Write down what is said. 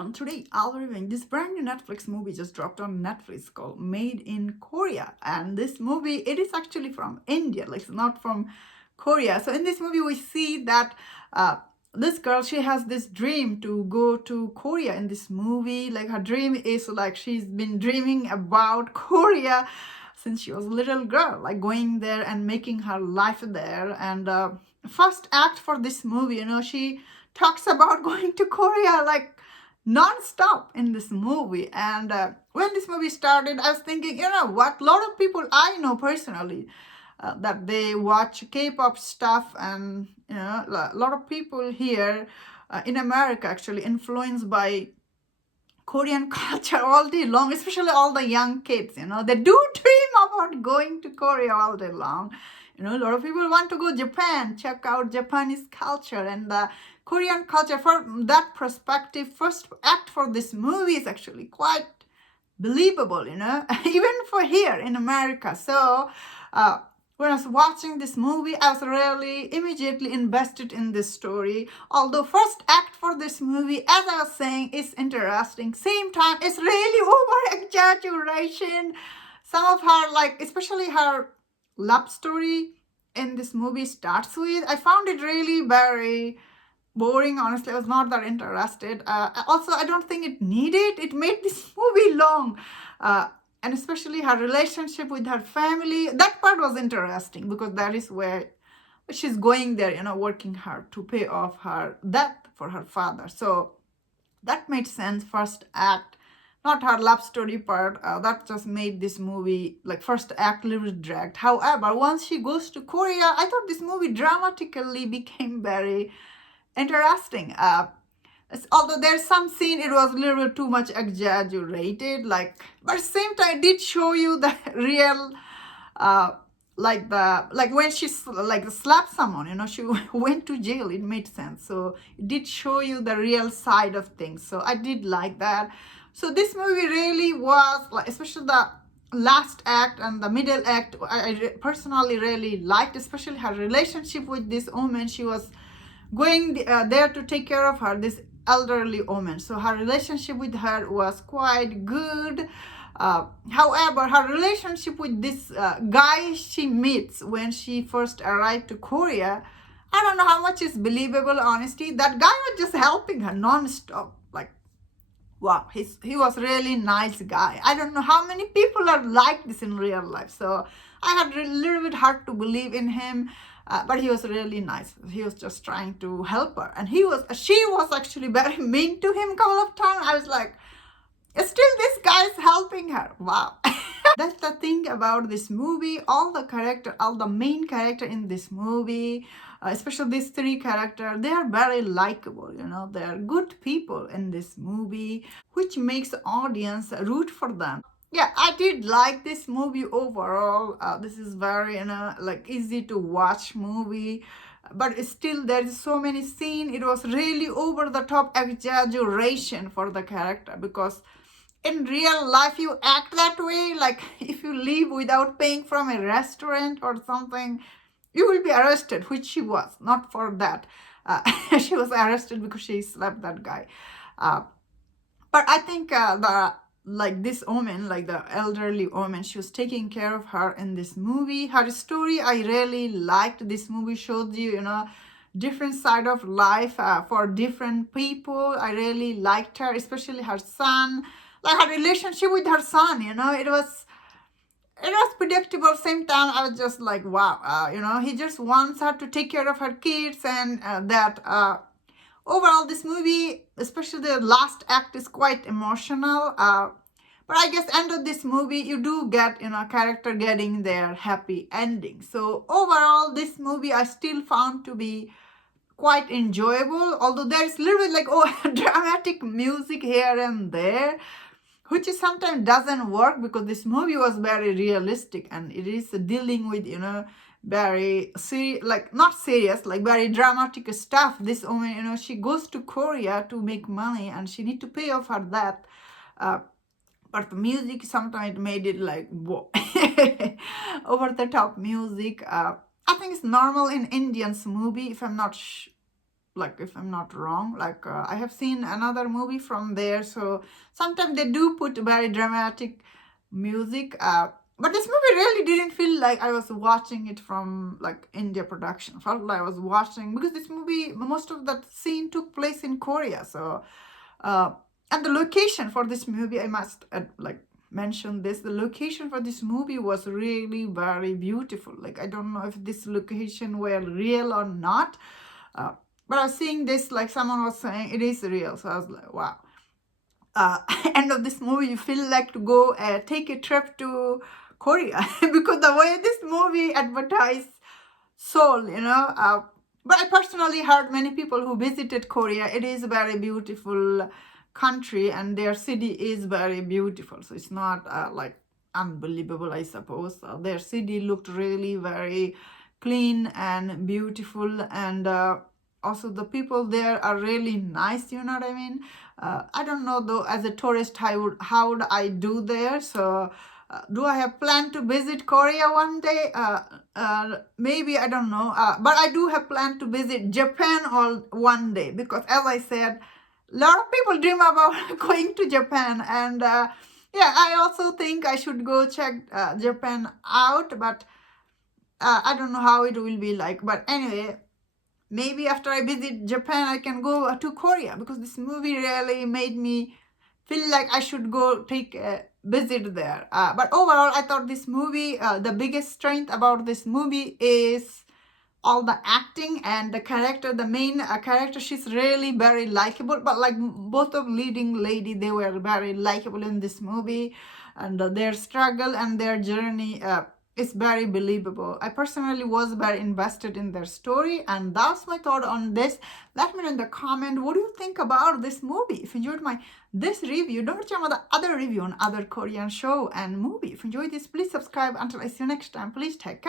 everyone, today I'll be reviewing this brand new Netflix movie just dropped on Netflix called Made in Korea. And this movie, it is actually from India, like it's not from Korea. So in this movie, we see that this girl, she has this dream to go to Korea in this movie. Like her dream is like she's been dreaming about Korea since she was a little girl, like going there and making her life there. And first act for this movie, she talks about going to Korea like non-stop in this movie. And when this movie started, I was thinking, what, a lot of people I know personally that they watch K-pop stuff, and a lot of people here in America actually influenced by Korean culture all day long, especially all the young kids, they do dream about going to Korea all day long. A lot of people want to go Japan, check out Japanese culture and the Korean culture. From that perspective, first act for this movie is actually quite believable, even for here in America. So when I was watching this movie, I was really immediately invested in this story. Although first act for this movie, as I was saying, is interesting. Same time, it's really over exaggeration. Some of her, like especially her love story in this movie starts with, I found it really very boring. Honestly, I was not that interested. Also, I don't think it needed. It made this movie long. And especially her relationship with her family, that part was interesting because that is where she's going there, working hard to pay off her debt for her father. So that made sense, first act. Not her love story part. That just made this movie, like first act, a little dragged. However, once she goes to Korea, I thought this movie dramatically became very interesting. Although there's some scene, it was a little bit too much exaggerated, like, but at the same time it did show you the real like when she like slapped someone, she went to jail. It made sense. So it did show you the real side of things. So I did like that. So this movie really was like, especially the last act and the middle act, I personally really liked, especially her relationship with this woman. She was going there to take care of her, this elderly woman. So her relationship with her was quite good. However, her relationship with this guy she meets when she first arrived to Korea, I don't know how much is believable, honestly. That guy was just helping her non-stop. Like, wow, he was really nice guy. I don't know how many people are like this in real life. So I had a little bit hard to believe in him. But he was really nice. He was just trying to help her. And she was actually very mean to him a couple of times. I was like, still this guy is helping her. Wow. That's the thing about this movie. All the main character in this movie, especially these three characters, they are very likable, they are good people in this movie, which makes the audience root for them. Yeah, I did like this movie overall. This is very, like easy to watch movie, but still there is so many scenes. It was really over the top exaggeration for the character, because in real life you act that way. Like if you leave without paying from a restaurant or something, you will be arrested, which she was not for that. She was arrested because she slapped that guy. But I think this woman, like the elderly woman, she was taking care of her in this movie. Her story, I really liked. This movie showed you, different side of life for different people. I really liked her, especially her son, like her relationship with her son. It was predictable. Same time, I was just like, wow, he just wants her to take care of her kids, and that. Overall, this movie, especially the last act, is quite emotional. But I guess end of this movie, you do get, character getting their happy ending. So overall, this movie I still found to be quite enjoyable. Although there's a little bit like, dramatic music here and there, which is sometimes doesn't work because this movie was very realistic and it is dealing with, very not serious, like very dramatic stuff. This woman, she goes to Korea to make money and she need to pay off her debt. But the music sometimes made it like, whoa, over the top music. I think it's normal in Indians movie, if I'm not like if I'm not wrong. Like I have seen another movie from there, so sometimes they do put very dramatic music. But this movie really didn't feel like I was watching it from like India production. Felt like I was watching, because this movie, most of that scene took place in Korea. So uh, and the location for this movie, I must like mention this, the location for this movie was really very beautiful. Like I don't know if this location were real or not, uh, but I was seeing this, like someone was saying it is real, so I was like, wow. End of this movie, you feel like to go take a trip to Korea because the way this movie advertised Seoul, but I personally heard many people who visited Korea. It is a very beautiful country, and their city is very beautiful. So it's not like unbelievable, I suppose. Their city looked really very clean and beautiful, and also the people there are really nice. You know what I mean? I don't know though. As a tourist, how would I do there? So. Do I have planned to visit Korea one day? Maybe, I don't know. But I do have planned to visit Japan all one day, because, as I said, a lot of people dream about going to Japan, and yeah, I also think I should go check Japan out. But I don't know how it will be like. But anyway, maybe after I visit Japan, I can go to Korea, because this movie really made me feel like I should go take a visit there. But overall, I thought this movie, the biggest strength about this movie is all the acting and the character. The main character, she's really very likable. But like both of leading lady, they were very likable in this movie, and their struggle and their journey is very believable. I personally was very invested in their story, and that's my thought on this. Let me know in the comment, what do you think about this movie? If you enjoyed this review, don't forget about the other review on other Korean show and movie. If you enjoyed this, please subscribe. Until I see you next time, please take care.